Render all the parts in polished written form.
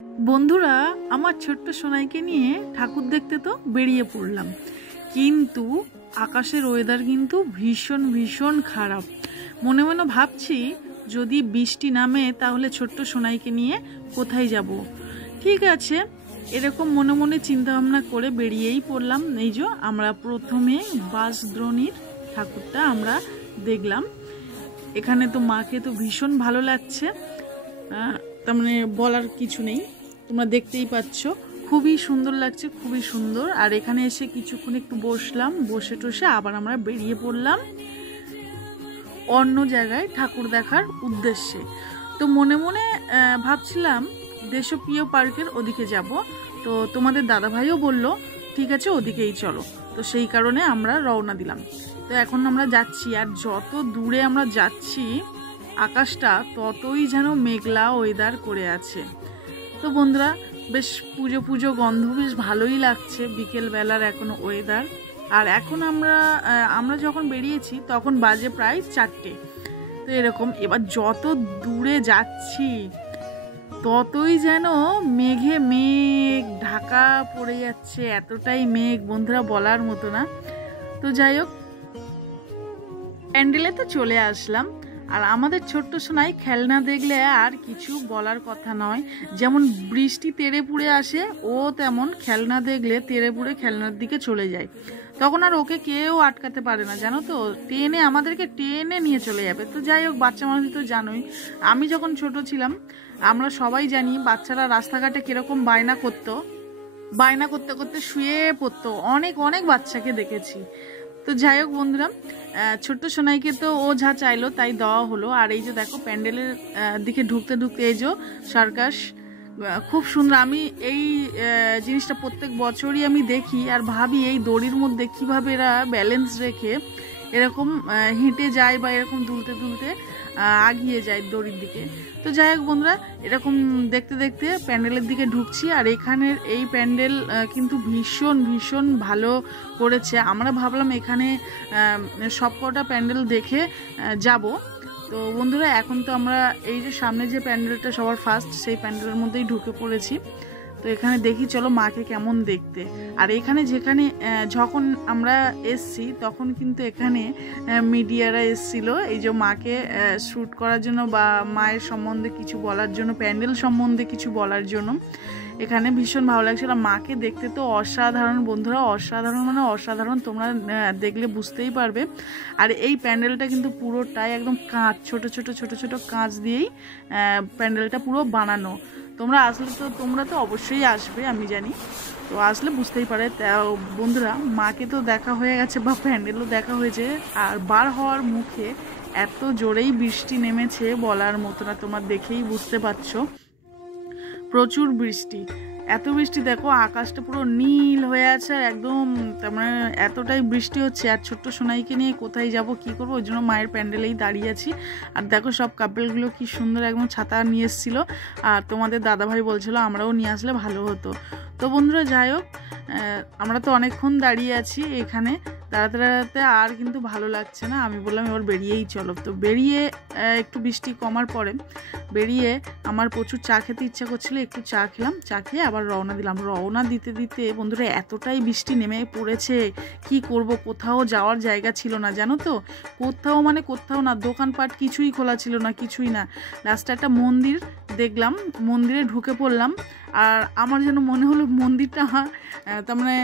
বন্ধুরা, আমার ছোট্ট সোনাইকে নিয়ে ঠাকুর দেখতে তো বেরিয়ে পড়লাম, কিন্তু আকাশের ওয়েদার কিন্তু ভীষণ ভীষণ খারাপ। মনে মনে ভাবছি যদি বৃষ্টি নামে তাহলে ছোট্ট সোনাইকে নিয়ে কোথায় যাব। ঠিক আছে, এরকম মনে মনে চিন্তা ভাবনা করে বেরিয়েই পড়লাম। এই যে আমরা প্রথমে বাঁশদ্রোণীর ঠাকুরটা আমরা দেখলাম। এখানে তো মাকে তো ভীষণ ভালো লাগছে, তার মানে বলার কিছু নেই, তোমরা দেখতেই পাচ্ছ খুবই সুন্দর লাগছে, খুবই সুন্দর। আর এখানে এসে কিছুক্ষণ একটু বসলাম, বসে টসে আবার আমরা বেরিয়ে পড়লাম অন্য জায়গায় ঠাকুর দেখার উদ্দেশ্যে। তো মনে মনে ভাবছিলাম দেশপ্রিয় পার্কের ওদিকে যাব। তো তোমাদের দাদাভাইও বলল ঠিক আছে ওদিকেই চলো, তো সেই কারণে আমরা রওনা দিলাম। তো এখন আমরা যাচ্ছি, আর যত দূরে আমরা যাচ্ছি আকাশটা ততই যেন মেঘলা ওয়েদার করে আছে। তো বন্ধুরা, বেশ পুজো পুজো গন্ধ, বেশ ভালোই লাগছে বিকেলবেলার এখন ওয়েদার। আর এখন আমরা যখন বেরিয়েছি তখন বাজে প্রায় 4টে। তো এরকম এবার যত দূরে যাচ্ছি ততই যেন মেঘে মেঘ ঢাকা পড়ে যাচ্ছে, এতটাই মেঘ বন্ধুরা বলার মতো না। তো যাই হোক, প্যান্ডেলে তো চলে আসলাম। আর আমাদের ছোট্ট সোনাই খেলনা দেখলে আর কিছু বলার কথা নয়। যেমন বৃষ্টি তেড়ে পুড়ে আসে, ও তেমন খেলনা দেখলে তেড়ে পুড়ে খেলনার দিকে চলে যায়। তখন আর ওকে কেউ আটকাতে পারে না, জানো তো, আমাদেরকে টেনে নিয়ে চলে যাবে। তো যাই হোক, বাচ্চা মানুষ তো জানোই, আমি যখন ছোট ছিলাম আমরা সবাই জানি বাচ্চারা রাস্তাঘাটে কিরকম বায়না করতো, বায়না করতে করতে শুয়ে পড়তো। অনেক অনেক বাচ্চাকে দেখেছি। তো যাই হোক বন্ধুরা, ছোট্ট সোনাইকে তো ও যা চাইলো তাই দেওয়া হলো। আর এই যে দেখো প্যান্ডেলের দিকে ঢুকতে ঢুকতে এই যে সার্কাস, খুব সুন্দর। আমি এই জিনিসটা প্রত্যেক বছরই আমি দেখি আর ভাবি এই দড়ির মধ্যে কীভাবে এরা ব্যালেন্স রেখে এরকম হেঁটে যায় বা এরকম দুলতে দুলতে আগিয়ে যায় দড়ির দিকে। তো যাই হোক বন্ধুরা, এরকম দেখতে দেখতে প্যান্ডেলের দিকে ঢুকছি। আর এখানের এই প্যান্ডেল কিন্তু ভীষণ ভীষণ ভালো করেছে। আমরা ভাবলাম এখানে সবকটা প্যান্ডেল দেখে যাব। তো বন্ধুরা, এখন তো আমরা এই যে সামনে যে প্যান্ডেলটা সবার ফার্স্ট, সেই প্যান্ডেলের মধ্যেই ঢুকে পড়েছি। তো এখানে দেখি চলো মাকে কেমন দেখতে। আর এখানে যেখানে যখন আমরা এসছি তখন কিন্তু এখানে মিডিয়ারা এসছিল এই যে মাকে শ্যুট করার জন্য বা মায়ের সম্বন্ধে কিছু বলার জন্য, প্যান্ডেল সম্বন্ধে কিছু বলার জন্য। এখানে ভীষণ ভালো লাগছিল। মাকে দেখতে তো অসাধারণ বন্ধুরা, অসাধারণ মানে অসাধারণ, তোমরা দেখলে বুঝতেই পারবে। আর এই প্যান্ডেলটা কিন্তু পুরোটাই একদম কাঁচ, ছোট ছোট ছোট ছোট কাঁচ দিয়েই প্যান্ডেলটা পুরো বানানো। তোমরা আসলে তো তোমরা তো অবশ্যই আসবে আমি জানি, তো আসলে বুঝতেই পারে। বন্ধুরা, মাকে তো দেখা হয়ে গেছে বা প্যান্ডেলও দেখা হয়েছে, আর বার হওয়ার মুখে এত জোরেই বৃষ্টি নেমেছে বলার মতো না, তোমরা দেখেই বুঝতে পারছো। প্রচুর বৃষ্টি, এত বৃষ্টি, দেখো আকাশটা পুরো নীল হয়ে আছে আর একদম, তার মানে এতটাই বৃষ্টি হচ্ছে। আর ছোট্ট সোনাইকে নিয়ে কোথায় যাব কি করবো, ওই জন্য মায়ের প্যান্ডেলেই দাঁড়িয়ে আছি। আর দেখো সব কাপেলগুলো কি সুন্দর একদম ছাতা নিয়ে এসেছিলো। আর তোমাদের দাদাভাই বলছিল আমরাও নিয়ে আসলে ভালো হতো। তো বন্ধুরা যাই হোক, আমরা তো অনেকক্ষণ দাঁড়িয়ে আছি এখানে, দাঁড়াতে দাঁড়াতে আর কিন্তু ভালো লাগছে না। আমি বললাম এবার বেরিয়েই চলো। তো বেরিয়ে একটু বৃষ্টি কমার পরে বেরিয়ে আমার প্রচুর চা খেতে ইচ্ছা করছিলো, একটু চা খেলাম, চা খেয়ে আবার রওনা দিলাম। রওনা দিতে দিতে বন্ধুরা এতটাই বৃষ্টি নেমে পড়েছে, কি করব, কোথাও যাওয়ার জায়গা ছিল না, জানো তো, কোথাও মানে কোথাও না, দোকানপাট কিছুই খোলা ছিল না, কিছুই না। লাস্টে একটা মন্দির দেখলাম, মন্দিরে ঢুকে পড়লাম। আর আমার যেন মনে হলো মন্দিরটা তার মানে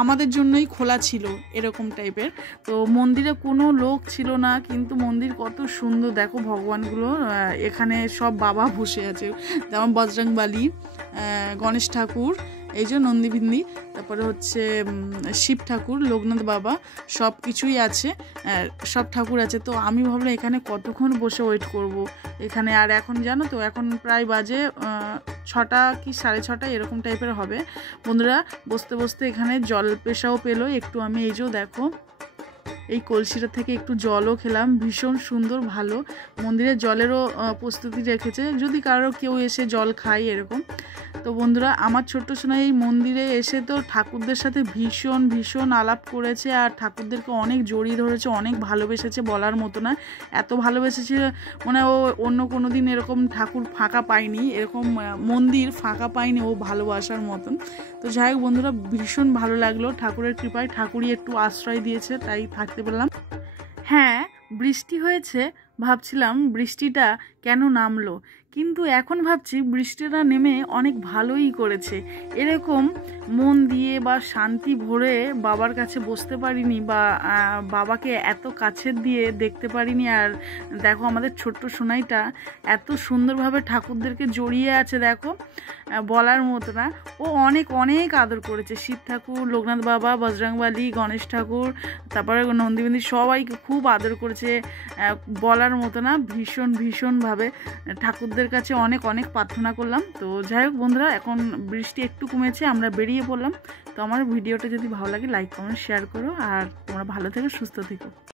আমাদের জন্যই খোলা ছিল এরকম টাইপের। তো মন্দিরে কোনো লোক ছিল না, কিন্তু মন্দির কত সুন্দর, দেখো ভগবানগুলো এখানে সব বাবা বসে আছে, যেমন বজরংবলী, গণেশ ঠাকুর, এই যে নন্দীভিন্দি, তারপরে হচ্ছে শিব ঠাকুর, লোকনাথ বাবা, সব কিছুই আছে, সব ঠাকুর আছে। তো আমি ভাবলাম এখানে কতক্ষণ বসে ওয়েট করব এখানে। আর এখন জানো তো এখন প্রায় বাজে 6টা কি 6:30 এরকম টাইপের হবে। বন্ধুরা বসতে বসতে এখানে জল পেশাও পেলো একটু। আমি এই যে দেখো এই কলসিটা থেকে একটু জলও খেলাম, ভীষণ সুন্দর ভালো। মন্দিরে জলেরও প্রস্তুতি রেখেছে, যদি কারো কেউ এসে জল খায় এরকম। তো বন্ধুরা, আমার ছোট্ট সোনা এই মন্দিরে এসে তো ঠাকুরদের সাথে ভীষণ ভীষণ আলাপ করেছে আর ঠাকুরদেরকে অনেক জড়িয়ে ধরেছে, অনেক ভালোবেসেছে, বলার মতো না। এত ভালোবেসেছে মানে ও অন্য কোনো দিন এরকম ঠাকুর ফাঁকা পায়নি, এরকম মন্দির ফাঁকা পায়নি ও ভালোবাসার মতন। তো যাই হোক বন্ধুরা, ভীষণ ভালো লাগলো, ঠাকুরের কৃপায় ঠাকুরই একটু আশ্রয় দিয়েছে, তাই থাকতে পারলাম। হ্যাঁ, বৃষ্টি হয়েছে, ভাবছিলাম বৃষ্টিটা কেন নামলো, কিন্তু এখন ভাবছি বৃষ্টিটা নেমে অনেক ভালোই করেছে। এরকম মন দিয়ে বা শান্তি ভরে বাবার কাছে বসতে পারিনি, বা বাবাকে এত কাছের দিয়ে দেখতে পারিনি। আর দেখো আমাদের ছোট্ট সোনাইটা এত সুন্দরভাবে ঠাকুরদেরকে জড়িয়ে আছে, দেখো বলার মতো না। ও অনেক অনেক আদর করেছে, শিব ঠাকুর, লোকনাথ বাবা, বজরংবলী, গণেশ ঠাকুর, তারপরে নন্দীবন্দী, সবাইকে খুব আদর করেছে, বলার মতো না। ভীষণ ভীষণভাবে ঠাকুরদের কাছে অনেক অনেক প্রার্থনা করলাম। তো যাই হোক বন্ধুরা, এখন বৃষ্টি একটু কমেছে, আমরা বেরিয়ে পড়লাম। তো আমার ভিডিওটা যদি ভালো লাগে লাইক কমেন্ট শেয়ার করো, আর তোমরা ভালো থেকো, সুস্থ থেকো।